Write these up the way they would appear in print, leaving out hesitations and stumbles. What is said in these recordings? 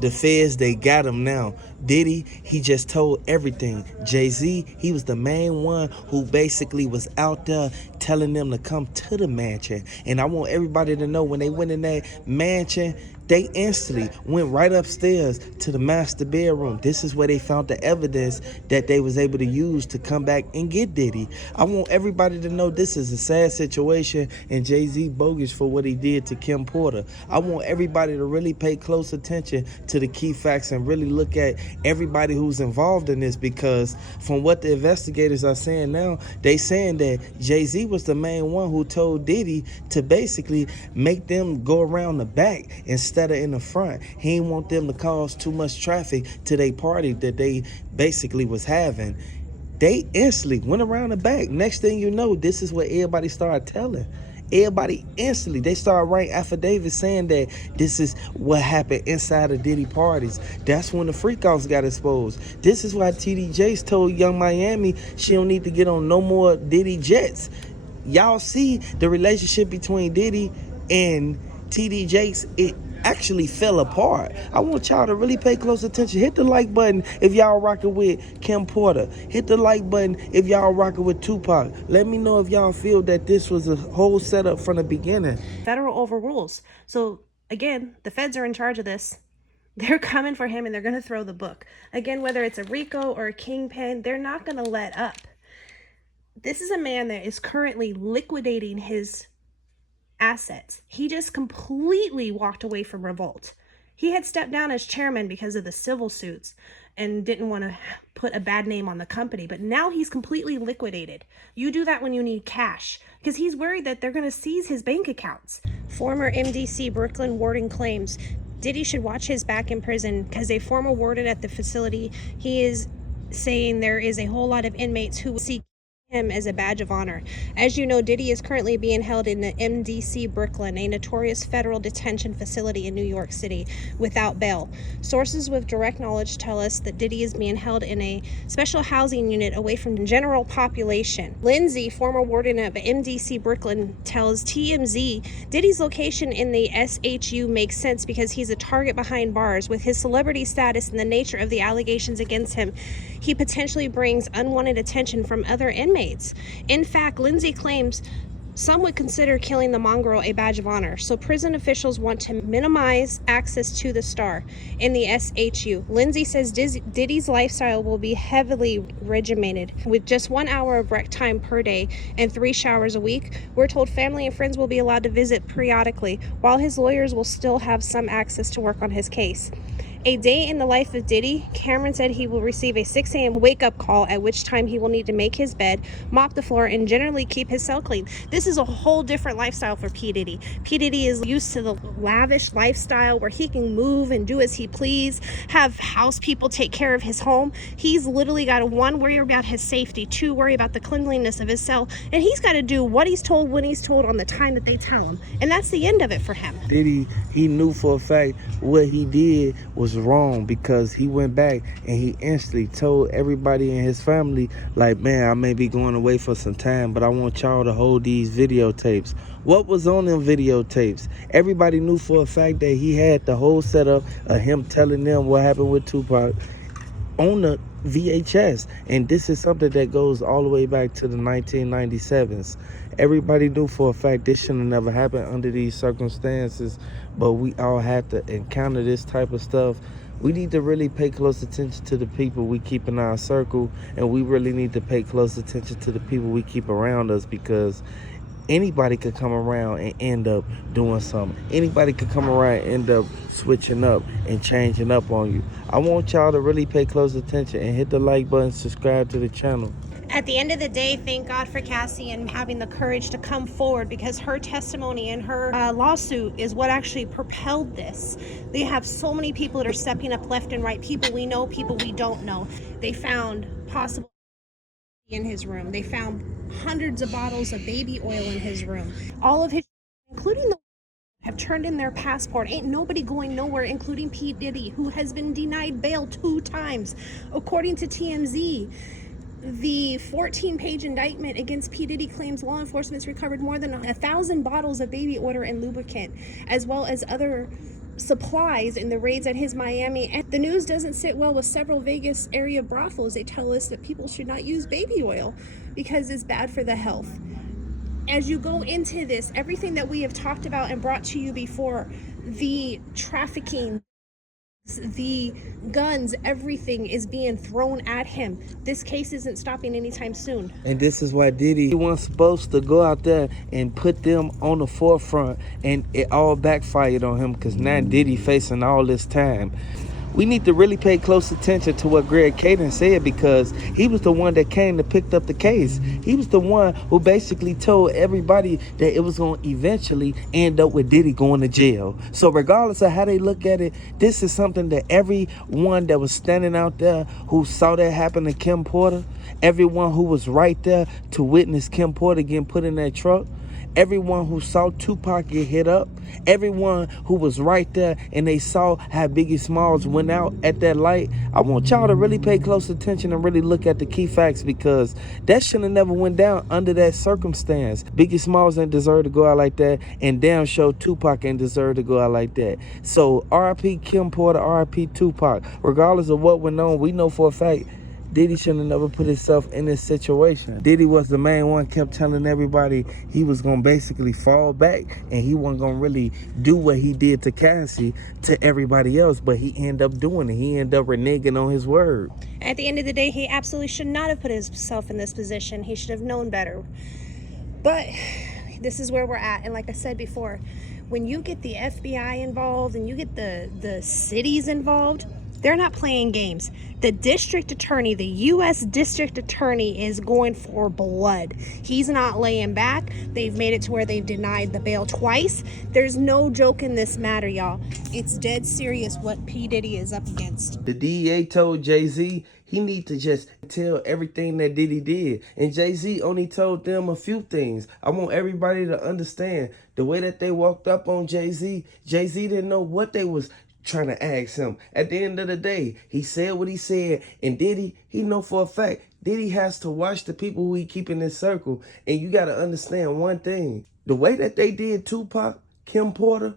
The feds, they got him now. Diddy, he just told everything. Jay-Z, he was the main one who basically was out there telling them to come to the mansion. And I want everybody to know when they went in that mansion, they instantly went right upstairs to the master bedroom. This is where they found the evidence that they was able to use to come back and get Diddy. I want everybody to know this is a sad situation and Jay-Z bogus for what he did to Kim Porter. I want everybody to really pay close attention to the key facts and really look at everybody who's involved in this, because from what the investigators are saying now, they saying that Jay-Z was the main one who told Diddy to basically make them go around the back instead of in the front. He didn't want them to cause too much traffic to their party that they basically was having. They instantly went around the back. Next thing you know, this is what everybody started telling. Everybody instantly, they started writing affidavits saying that this is what happened inside of Diddy parties. That's when the freak-offs got exposed. This is why TD Jakes told Young Miami she don't need to get on no more Diddy jets. Y'all see the relationship between Diddy and TD Jakes, it actually fell apart. I want y'all to really pay close attention. Hit the like button if y'all rocking with Kim Porter. Hit the like button if y'all rocking with Tupac. Let me know if y'all feel that this was a whole setup from the beginning. Federal overrules. So again, the feds are in charge of this. They're coming for him and they're going to throw the book. Again, whether it's a RICO or a kingpin, they're not going to let up. This is a man that is currently liquidating his assets. He just completely walked away from Revolt. He had stepped down as chairman because of the civil suits and didn't want to put a bad name on the company, but now he's completely liquidated. You do that when you need cash, because he's worried that they're going to seize his bank accounts. Former MDC Brooklyn warden claims Diddy should watch his back in prison because a former warden at the facility, he is saying there is a whole lot of inmates who seek him as a badge of honor. As you know, Diddy is currently being held in the MDC Brooklyn, a notorious federal detention facility in New York City, without bail. Sources with direct knowledge tell us that Diddy is being held in a special housing unit away from the general population. Lindsay, former warden of MDC Brooklyn, tells TMZ Diddy's location in the SHU makes sense because he's a target behind bars. With his celebrity status and the nature of the allegations against him, he potentially brings unwanted attention from other inmates. In fact, Lindsay claims some would consider killing the mongrel a badge of honor, so prison officials want to minimize access to the star in the SHU. Lindsay says Diddy's lifestyle will be heavily regimented, with just 1 hour of rec time per day and 3 showers a week. We're told family and friends will be allowed to visit periodically, while his lawyers will still have some access to work on his case. A day in the life of Diddy, Cameron said he will receive a 6 a.m. wake-up call, at which time he will need to make his bed, mop the floor, and generally keep his cell clean. This is a whole different lifestyle for P. Diddy. P. Diddy is used to the lavish lifestyle where he can move and do as he please, have house people take care of his home. He's literally got to, 1, worry about his safety, 2, worry about the cleanliness of his cell, and he's got to do what he's told when he's told on the time that they tell him. And that's the end of it for him. Diddy, he knew for a fact what he did was wrong, because he went back and he instantly told everybody in his family, like, man, I may be going away for some time, but I want y'all to hold these videotapes. What was on them videotapes? Everybody knew for a fact that he had the whole setup of him telling them what happened with Tupac on the VHS, and this is something that goes all the way back to the 1997s. Everybody knew for a fact this shouldn't have never happened under these circumstances, but we all have to encounter this type of stuff. We need to really pay close attention to the people we keep in our circle, and we really need to pay close attention to the people we keep around us, because anybody could come around and end up doing something. Anybody could come around and end up switching up and changing up on you. I want y'all to really pay close attention and hit the like button, subscribe to the channel. At the end of the day, thank God for Cassie and having the courage to come forward, because her testimony and her lawsuit is what actually propelled this. They have so many people that are stepping up left and right, people we know, people we don't know. They found possible in his room. They found hundreds of bottles of baby oil in his room. All of his, including the have turned in their passport. Ain't nobody going nowhere, including P. Diddy, who has been denied bail 2 times. According to TMZ, the 14-page indictment against P. Diddy claims law enforcement's recovered more than 1,000 bottles of baby oil and lubricant, as well as other supplies in the raids at his Miami. And the news doesn't sit well with several Vegas area brothels. They tell us that people should not use baby oil because it's bad for the health. As you go into this, everything that we have talked about and brought to you before, the trafficking, the guns, everything is being thrown at him. This case isn't stopping anytime soon. And this is why Diddy wasn't supposed to go out there and put them on the forefront, and it all backfired on him because now Diddy facing all this time. We need to really pay close attention to what Greg Caden said, because he was the one that came to pick up the case. He was the one who basically told everybody that it was going to eventually end up with Diddy going to jail. So regardless of how they look at it, this is something that everyone that was standing out there who saw that happen to Kim Porter, everyone who was right there to witness Kim Porter getting put in that truck, everyone who saw Tupac get hit up, everyone who was right there and they saw how Biggie Smalls went out at that light, I want y'all to really pay close attention and really look at the key facts, because that should have never went down under that circumstance. Biggie Smalls ain't deserve to go out like that, and damn sure Tupac ain't deserve to go out like that. So R.I.P. Kim Porter, R.I.P. Tupac. Regardless of what went on, we know for a fact Diddy shouldn't have never put himself in this situation. Diddy was the main one, kept telling everybody he was going to basically fall back and he wasn't going to really do what he did to Cassie to everybody else, but he ended up doing it. He ended up reneging on his word. At the end of the day, he absolutely should not have put himself in this position. He should have known better. But this is where we're at. And like I said before, when you get the FBI involved and you get the cities involved, they're not playing games. The district attorney, the U.S. district attorney, is going for blood. He's not laying back. They've made it to where they've denied the bail twice. There's no joke in this matter, y'all. It's dead serious what P. Diddy is up against. The DEA told Jay-Z he need to just tell everything that Diddy did. And Jay-Z only told them a few things. I want everybody to understand the way that they walked up on Jay-Z. Jay-Z didn't know what they was trying to ask him. At the end of the day, he said what he said, and Diddy, he know for a fact, Diddy has to watch the people who he keep in his circle. And you got to understand one thing. The way that they did Tupac, Kim Porter,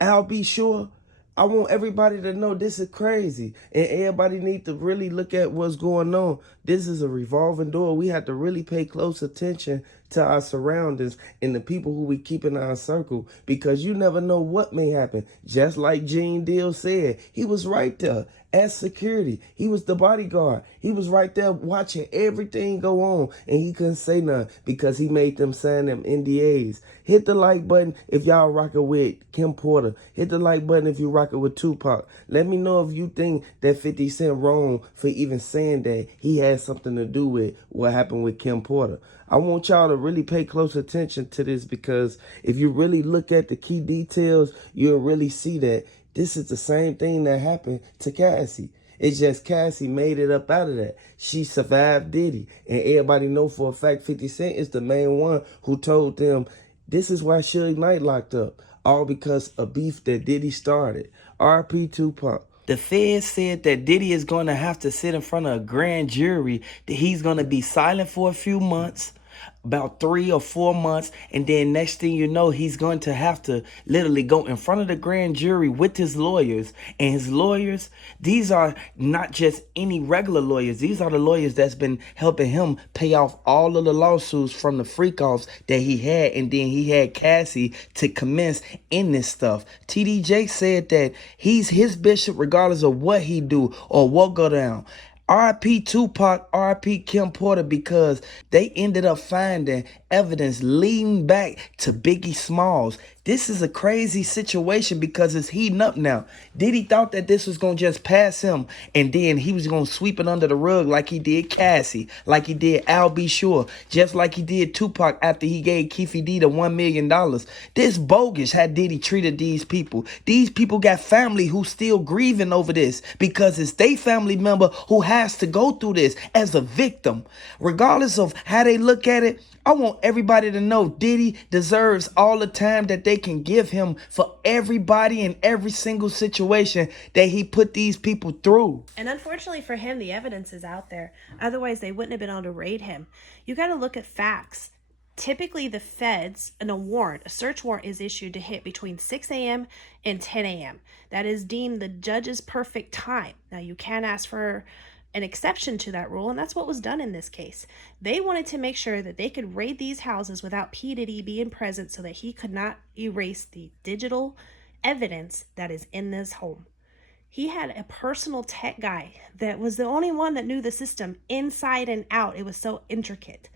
Al B. Sure, I want everybody to know this is crazy. And everybody need to really look at what's going on. This is a revolving door. We have to really pay close attention to our surroundings and the people who we keep in our circle, because you never know what may happen. Just like Gene Deal said, he was right there as security. He was the bodyguard. He was right there watching everything go on, and he couldn't say nothing because he made them sign them NDAs. Hit the like button if y'all rocking with Kim Porter. Hit the like button if you rocking with Tupac. Let me know if you think that 50 Cent wrong for even saying that he had something to do with what happened with Kim Porter. I want y'all to really pay close attention to this, because if you really look at the key details, you'll really see that this is the same thing that happened to Cassie. It's just Cassie made it up out of that. She survived Diddy. And everybody know for a fact 50 Cent is the main one who told them this is why Suge Knight locked up. All because of beef that Diddy started. R.P. Tupac. The Fed said that Diddy is going to have to sit in front of a grand jury, that he's going to be silent for a few months, about 3 or 4 months, and then next thing you know, he's going to have to literally go in front of the grand jury with his lawyers. And his lawyers, these are not just any regular lawyers. These are the lawyers that's been helping him pay off all of the lawsuits from the freak-offs that he had, and then he had Cassie to commence in this stuff. TD Jakes said that he's his bishop regardless of what he do or what go down. R.I.P. Tupac, R.I.P. Kim Porter, because they ended up finding evidence leading back to Biggie Smalls. This is a crazy situation because it's heating up now. Diddy thought that this was going to just pass him, and then he was going to sweep it under the rug like he did Cassie, like he did Al B. Sure, just like he did Tupac after he gave Keefe D the $1 million. This bogus how Diddy treated these people. These people got family who still grieving over this because it's their family member who has to go through this as a victim. Regardless of how they look at it, I want everybody to know Diddy deserves all the time that they can give him for everybody in every single situation that he put these people through. And unfortunately for him, the evidence is out there. Otherwise, they wouldn't have been able to raid him. You got to look at facts. Typically, the feds, and a search warrant is issued to hit between 6 a.m. and 10 a.m. That is deemed the judge's perfect time. Now, you can ask for an exception to that rule, and that's what was done in this case. They wanted to make sure that they could raid these houses without P. Diddy being present so that he could not erase the digital evidence that is in this home. He had a personal tech guy that was the only one that knew the system inside and out. It was so intricate.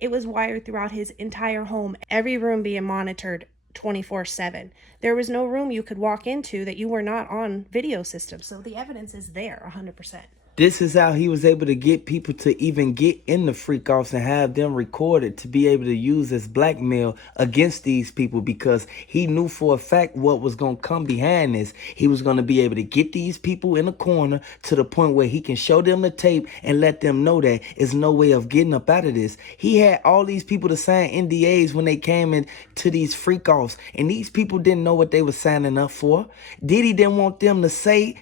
It was wired throughout his entire home, every room being monitored 24/7. There was no room you could walk into that you were not on video system. So the evidence is there 100%. This is how he was able to get people to even get in the freak offs and have them recorded to be able to use as blackmail against these people, because he knew for a fact what was going to come behind this. He was going to be able to get these people in a corner to the point where he can show them the tape and let them know that there's no way of getting up out of this. He had all these people to sign NDAs when they came into these freak offs, and these people didn't know what they were signing up for. Diddy didn't want them to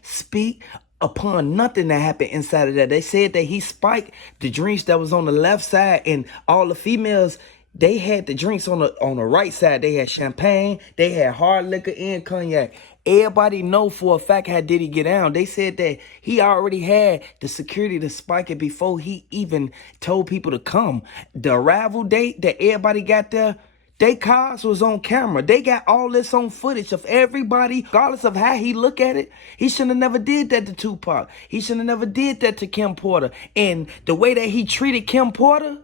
speak upon nothing that happened inside of that. They said that he spiked the drinks that was on the left side, and all the females, they had the drinks on the right side. They had champagne, they had hard liquor and cognac. Everybody know for a fact how Diddy get down. They said that he already had the security to spike it before he even told people to come. The arrival date that everybody got there, they cars was on camera. They got all this on footage of everybody, regardless of how he look at it. He should have never did that to Tupac. He should have never did that to Kim Porter. And the way that he treated Kim Porter,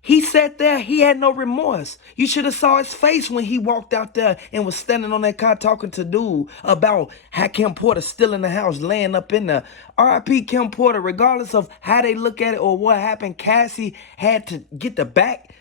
he sat there, he had no remorse. You should have saw his face when he walked out there and was standing on that car talking to dude about how Kim Porter still in the house, laying up in there. R.I.P. Kim Porter, regardless of how they look at it or what happened, Cassie had to get the back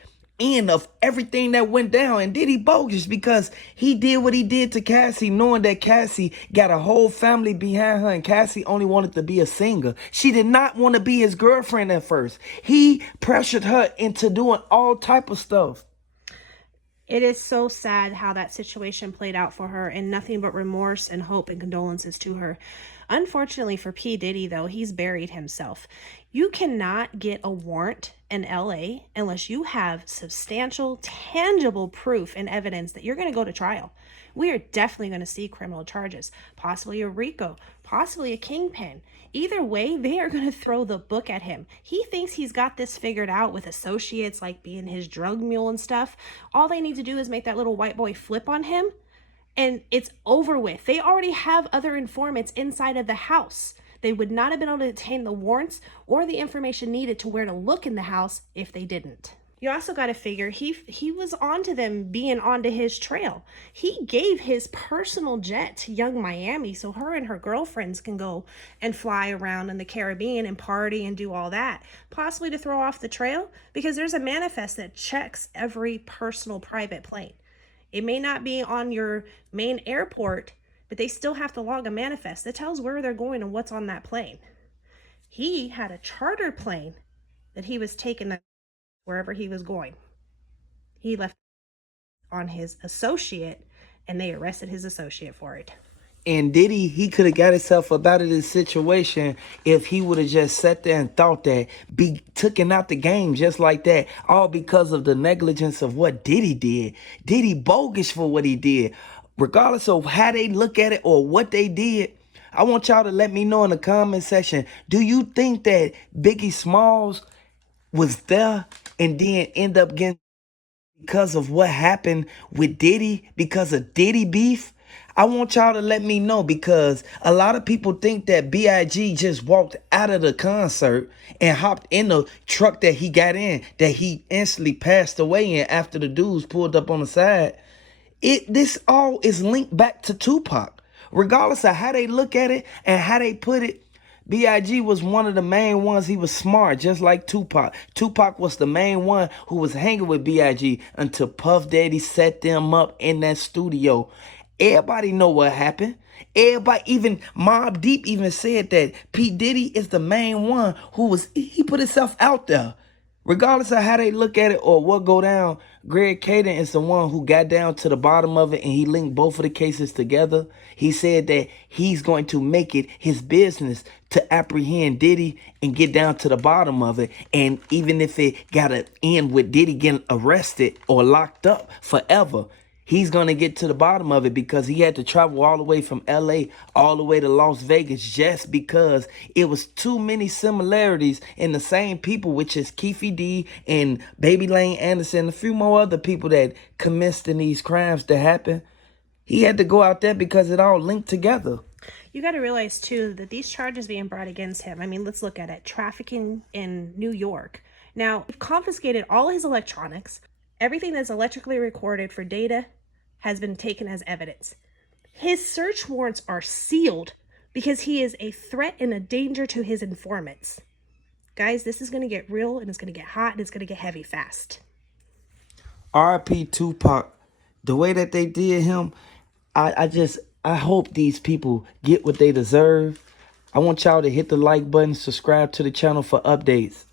end of everything that went down. And Diddy bogus because he did what he did to Cassie, knowing that Cassie got a whole family behind her, and Cassie only wanted to be a singer. She did not want to be his girlfriend at first. He pressured her into doing all type of stuff. It is so sad how that situation played out for her, and nothing but remorse and hope and condolences to her. Unfortunately for P. Diddy, though, he's buried himself. You cannot get a warrant in LA unless you have substantial, tangible proof and evidence that you're going to go to trial. We are definitely going to see criminal charges, possibly a RICO, possibly a kingpin. Either way, they are going to throw the book at him. He thinks he's got this figured out with associates like being his drug mule and stuff. All they need to do is make that little white boy flip on him, and it's over with. They already have other informants inside of the house. They would not have been able to obtain the warrants or the information needed to where to look in the house if they didn't. You also got to figure he was onto them being onto his trail. He gave his personal jet to Young Miami so her and her girlfriends can go and fly around in the Caribbean and party and do all that, possibly to throw off the trail, because there's a manifest that checks every personal private plane. It may not be on your main airport, but they still have to log a manifest that tells where they're going and what's on that plane. He had a charter plane that he was taking wherever he was going. He left on his associate, and they arrested his associate for it. And Diddy, he could have got himself up out of this situation if he would have just sat there and thought that, be taken out the game just like that, all because of the negligence of what Diddy did. Diddy bogus for what he did. Regardless of how they look at it or what they did, I want y'all to let me know in the comment section, do you think that Biggie Smalls was there and then end up getting because of what happened with Diddy, because of Diddy beef? I want y'all to let me know, because a lot of people think that B.I.G. just walked out of the concert and hopped in the truck that he got in, that he instantly passed away in after the dudes pulled up on the side. This all is linked back to Tupac. Regardless of how they look at it and how they put it, B.I.G. was one of the main ones. He was smart, just like Tupac. Tupac was the main one who was hanging with B.I.G. until Puff Daddy set them up in that studio. Everybody know what happened. Everybody, even Mobb Deep even said that P. Diddy is the main one he put himself out there. Regardless of how they look at it or what go down, Greg Caden is the one who got down to the bottom of it, and he linked both of the cases together. He said that he's going to make it his business to apprehend Diddy and get down to the bottom of it. And even if it got to end with Diddy getting arrested or locked up forever, he's going to get to the bottom of it, because he had to travel all the way from LA all the way to Las Vegas just because it was too many similarities in the same people, which is Keefe D and Baby Lane Anderson and a few more other people that commenced in these crimes to happen. He had to go out there because it all linked together. You got to realize, too, that these charges being brought against him, I mean, let's look at it. Trafficking in New York. Now, we've confiscated all his electronics. Everything that's electrically recorded for data has been taken as evidence. His search warrants are sealed because he is a threat and a danger to his informants. Guys, this is going to get real, and it's going to get hot, and it's going to get heavy fast. R.I.P. Tupac. The way that they did him, I hope these people get what they deserve. I want y'all to hit the like button, subscribe to the channel for updates.